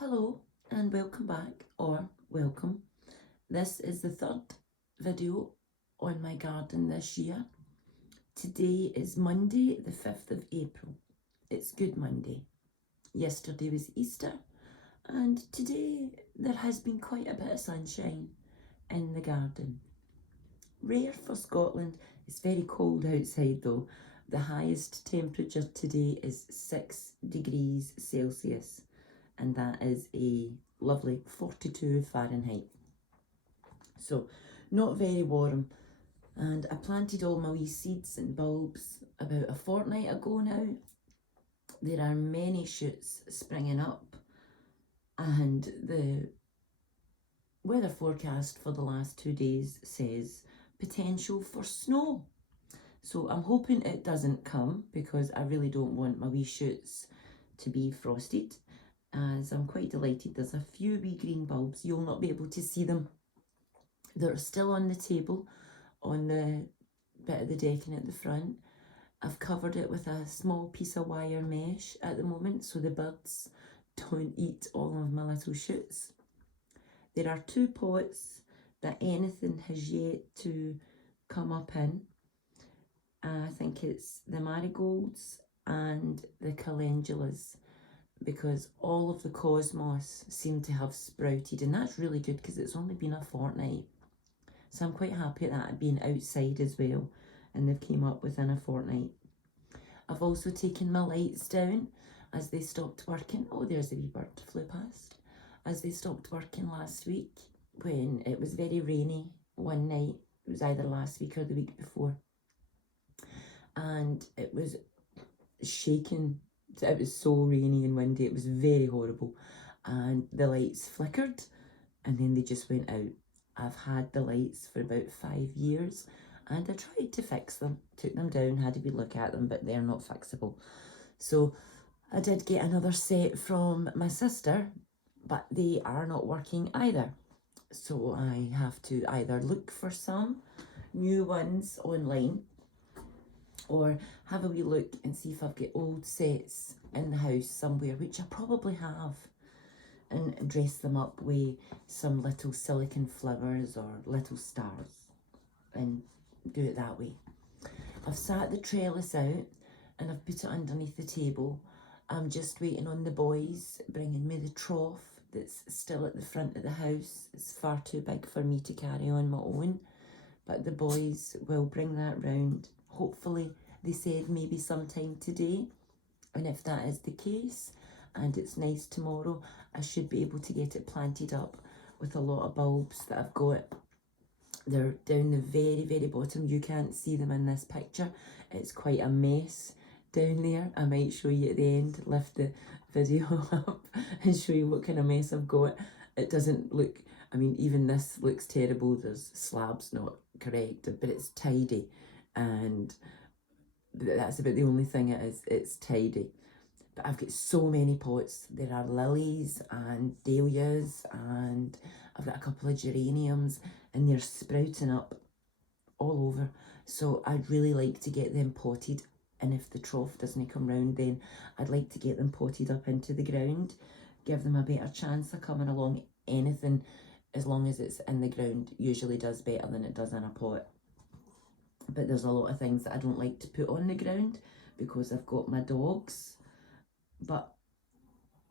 Hello and welcome back, or welcome. This is the third video on my garden this year. Today is Monday, the 5th of April. It's Good Monday. Yesterday was Easter, and today there has been quite a bit of sunshine in the garden. Rare for Scotland. It's very cold outside though. The highest temperature today is 6 degrees Celsius, and that is a lovely 42 Fahrenheit. So not very warm. And I planted all my wee seeds and bulbs about a fortnight ago now. There are many shoots springing up, and the weather forecast for the last 2 days says potential for snow. So I'm hoping it doesn't come, because I really don't want my wee shoots to be frosted, as I'm quite delighted there's a few wee green bulbs. You'll not be able to see them. They're still on the table on the bit of the decking at the front. I've covered it with a small piece of wire mesh at the moment so the birds don't eat all of my little shoots. There are 2 pots that anything has yet to come up in. I think it's the marigolds and the calendulas, because all of the cosmos seem to have sprouted, and that's really good because it's only been a fortnight. So I'm quite happy at that being outside as well, and they've came up within a fortnight. I've also taken my lights down as they stopped working. Oh, there's a wee bird flew past. As they stopped working last week when it was very rainy one night. It was either last week or the week before. And it was shaking. It was so rainy and windy. It was very horrible. And the lights flickered and then they just went out. I've had the lights for about 5 years, and I tried to fix them, took them down, had a wee look at them, but they're not fixable. So I did get another set from my sister, but they are not working either. So I have to either look for some new ones online, or have a wee look and see if I've got old sets in the house somewhere, which I probably have, and dress them up with some little silicone flowers or little stars and do it that way. I've sat the trellis out and I've put it underneath the table. I'm just waiting on the boys bringing me the trough that's still at the front of the house. It's far too big for me to carry on my own, but the boys will bring that round. Hopefully, they said maybe sometime today, and if that is the case and it's nice tomorrow, I should be able to get it planted up with a lot of bulbs that I've got. They're down the very, very bottom. You can't see them in this picture. It's quite a mess down there. I might show you at the end, lift the video up and show you what kind of mess I've got. It doesn't look, I mean, even this looks terrible. There's slabs not correct, but it's tidy. And that's about the only thing it is. It's tidy. But I've got so many pots. There are lilies and dahlias, and I've got a couple of geraniums, and they're sprouting up all over. So I'd really like to get them potted, and if the trough doesn't come round, then I'd like to get them potted up into the ground, give them a better chance of coming along. Anything, as long as it's in the ground, usually does better than it does in a pot. But there's a lot of things that I don't like to put on the ground because I've got my dogs. But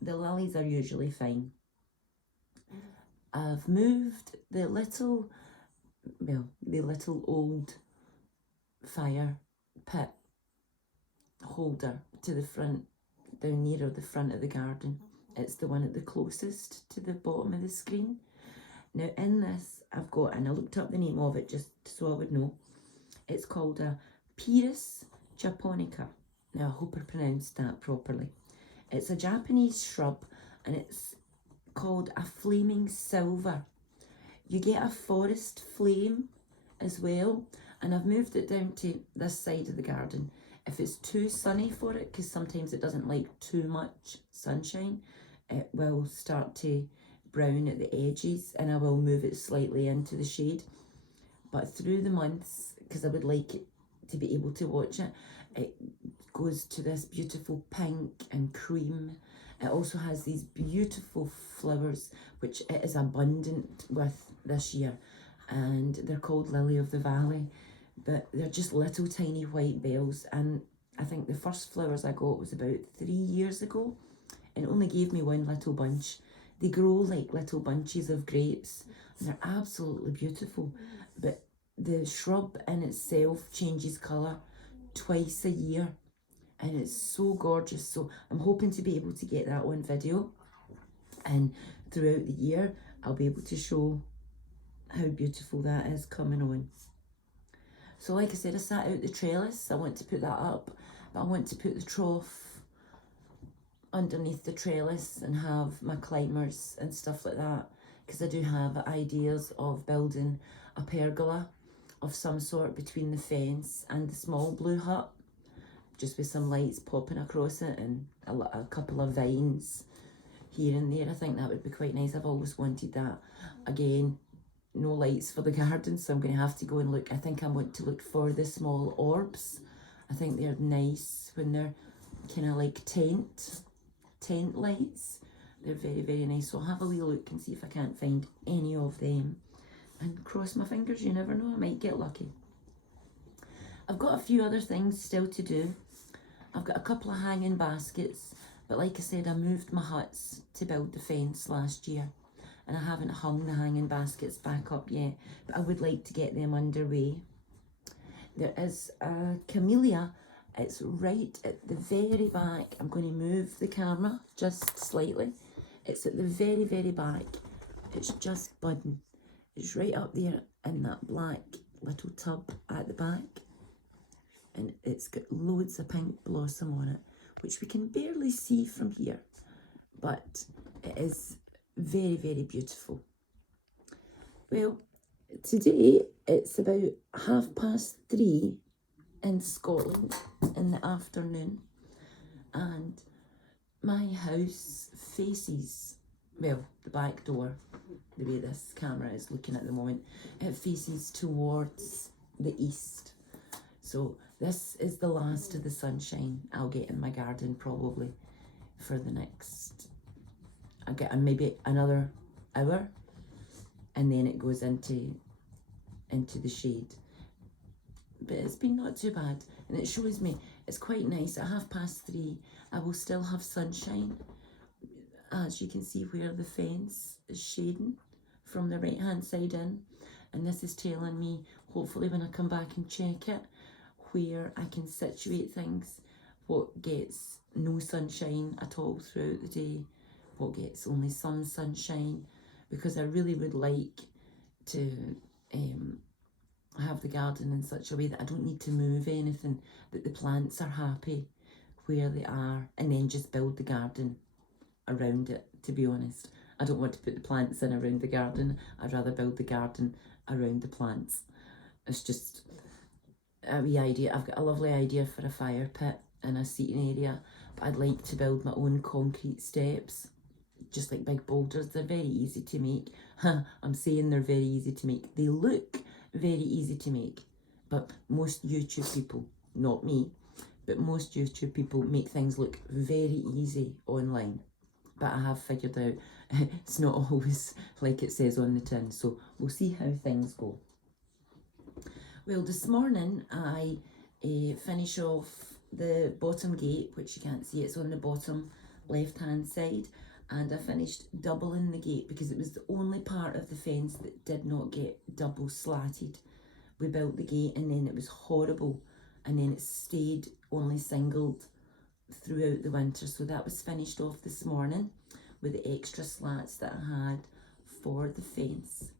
the lilies are usually fine. I've moved the little old fire pit holder to the front, down nearer the front of the garden. It's the one at the closest to the bottom of the screen. Now in this, I've got, and I looked up the name of it just so I would know, it's called a Pieris japonica. Now I hope I pronounced that properly. It's a Japanese shrub, and it's called a flaming silver. You get a forest flame as well, and I've moved it down to this side of the garden. If it's too sunny for it, because sometimes it doesn't like too much sunshine, it will start to brown at the edges, and I will move it slightly into the shade. But through the months, because I would like it to be able to watch it, it goes to this beautiful pink and cream It also has these beautiful flowers, which it is abundant with this year, and they're called Lily of the Valley, but they're just little tiny white bells. And I think the first flowers I got was about 3 years ago, and it only gave me one little bunch. They grow like little bunches of grapes, and they're absolutely beautiful. But the shrub in itself changes colour twice a year, and it's so gorgeous. So I'm hoping to be able to get that on video, and throughout the year I'll be able to show how beautiful that is coming on. So like I said, I sat out the trellis. I want to put that up, but I want to put the trough underneath the trellis and have my climbers and stuff like that, because I do have ideas of building a pergola of some sort between the fence and the small blue hut, just with some lights popping across it and a couple of vines here and there. I think that would be quite nice. I've always wanted that. Again, no lights for the garden, so I'm going to have to go and look. I think I want to look for the small orbs. I think they're nice when they're kind of like tent lights. They're very, very nice. So I'll have a wee look and see if I can't find any of them. And cross my fingers, you never know, I might get lucky. I've got a few other things still to do. I've got a couple of hanging baskets, but like I said, I moved my huts to build the fence last year, and I haven't hung the hanging baskets back up yet, but I would like to get them underway. There is a camellia. It's right at the very back. I'm going to move the camera just slightly. It's at the very, very back. It's just budding. It's right up there in that black little tub at the back. And it's got loads of pink blossom on it, which we can barely see from here. But it is very, very beautiful. Well, today it's about 3:30 in Scotland in the afternoon, and my house faces, well, the back door, the way this camera is looking at the moment, it faces towards the east. So this is the last of the sunshine I'll get in my garden probably for the next, I'll get maybe another hour, and then it goes into the shade. But it's been not too bad, and it shows me it's quite nice. At 3:30 I will still have sunshine, as you can see where the fence is shading from the right hand side in, and this is telling me hopefully when I come back and check it where I can situate things, what gets no sunshine at all throughout the day, what gets only some sunshine, because I really would like to have the garden in such a way that I don't need to move anything, that the plants are happy where they are, and then just build the garden around it. To be honest, I don't want to put the plants in around the garden. I'd rather build the garden around the plants. It's just a wee idea. I've got a lovely idea for a fire pit and a seating area, but I'd like to build my own concrete steps, just like big boulders. They're very easy to make. I'm saying they're very easy to make. They look very easy to make, but most YouTube people, not me, but most YouTube people make things look very easy online. But I have figured out it's not always like it says on the tin, so we'll see how things go. Well, this morning I finish off the bottom gate, which you can't see, it's on the bottom left hand side, and I finished doubling the gate because it was the only part of the fence that did not get double slatted. We built the gate and then it was horrible, and then it stayed only singled throughout the winter, so that was finished off this morning with the extra slats that I had for the fence.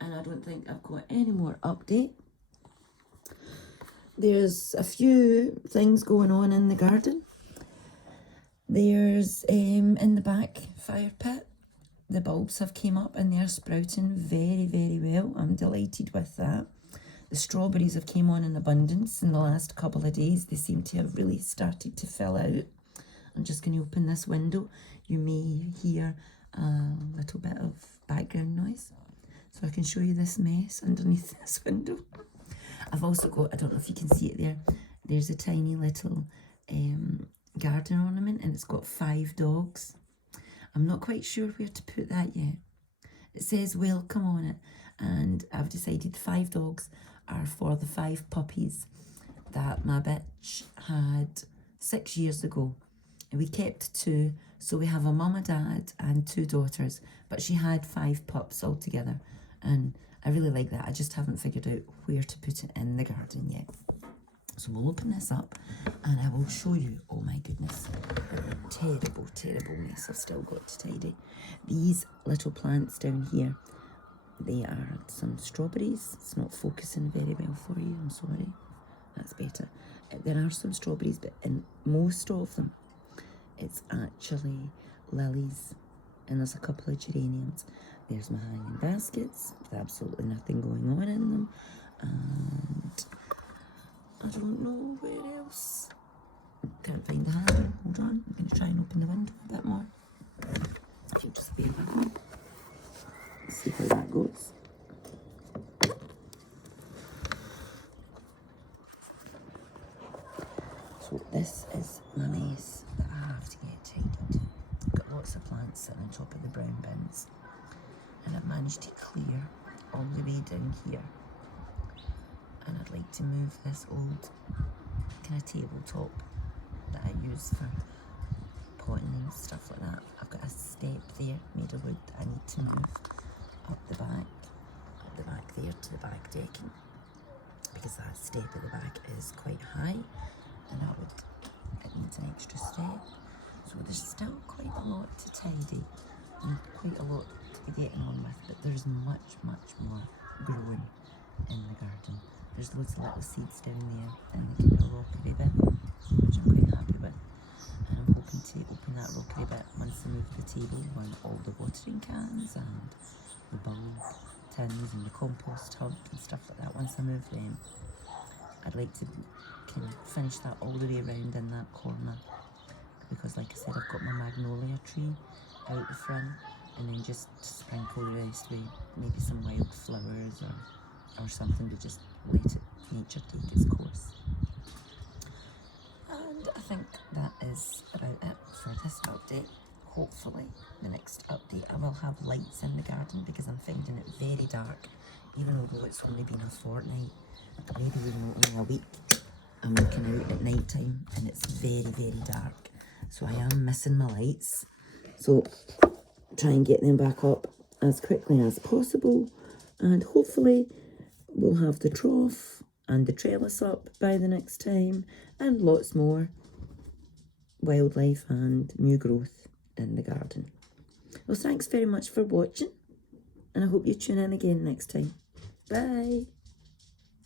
And I don't think I've got any more update. There's a few things going on in the garden. There's in the back fire pit, the bulbs have came up and they're sprouting very, very well. I'm delighted with that. The strawberries have came on in abundance in the last couple of days. They seem to have really started to fill out. I'm just going to open this window. You may hear a little bit of background noise, so I can show you this mess underneath this window. I've also got, I don't know if you can see it there, there's a tiny little garden ornament, and it's got 5 dogs. I'm not quite sure where to put that yet. It says welcome on it, and I've decided 5 dogs are for the 5 puppies that my bitch had 6 years ago. And we kept 2, so we have a mum, a dad, and 2 daughters, but she had 5 pups altogether, and I really like that. I just haven't figured out where to put it in the garden yet. So we'll open this up and I will show you, oh my goodness, a terrible, terrible mess I've still got to tidy. These little plants down here, they are some strawberries. It's not focusing very well for you, I'm sorry. That's better. There are some strawberries, but in most of them, it's actually lilies, and there's a couple of geraniums. There's my hanging baskets with absolutely nothing going on in them, and I don't know where else. Can't find the handle. Hold on, I'm going to try and open the window a bit more. If you just bear with me. Let's see how that goes. So this is my mess that I have to get tidied. I've got lots of plants sitting on top of the brown bins, and I've managed to clear all the way down here. And I'd like to move this old kind of tabletop that I use for potting and stuff like that. I've got a step there made of wood that I need to move up the back there to the back decking, because that step at the back is quite high and it needs an extra step. So there's still quite a lot to tidy and quite a lot to be getting on with, but there's much, much more growing in the garden. There's loads of little seeds down there in the kind of rockery bit, which I'm quite happy with. And I'm hoping to open that rockery bit once I move the table, when all the watering cans and the bulb tins and the compost hub and stuff like that, once I move them, I'd like to kind of finish that all the way around in that corner, because like I said, I've got my magnolia tree out the front, and then just sprinkle the rest with maybe some wildflowers or something to just let nature take its course. And I think that is about it for this update. Hopefully the next update I will have lights in the garden, because I'm finding it very dark, even although it's only been a fortnight, maybe even only a week. I'm looking out at night time and it's very, very dark, so I am missing my lights. So try and get them back up as quickly as possible, and hopefully we'll have the trough and the trellis up by the next time, and lots more wildlife and new growth in the garden. Well, thanks very much for watching, and I hope you tune in again next time. Bye.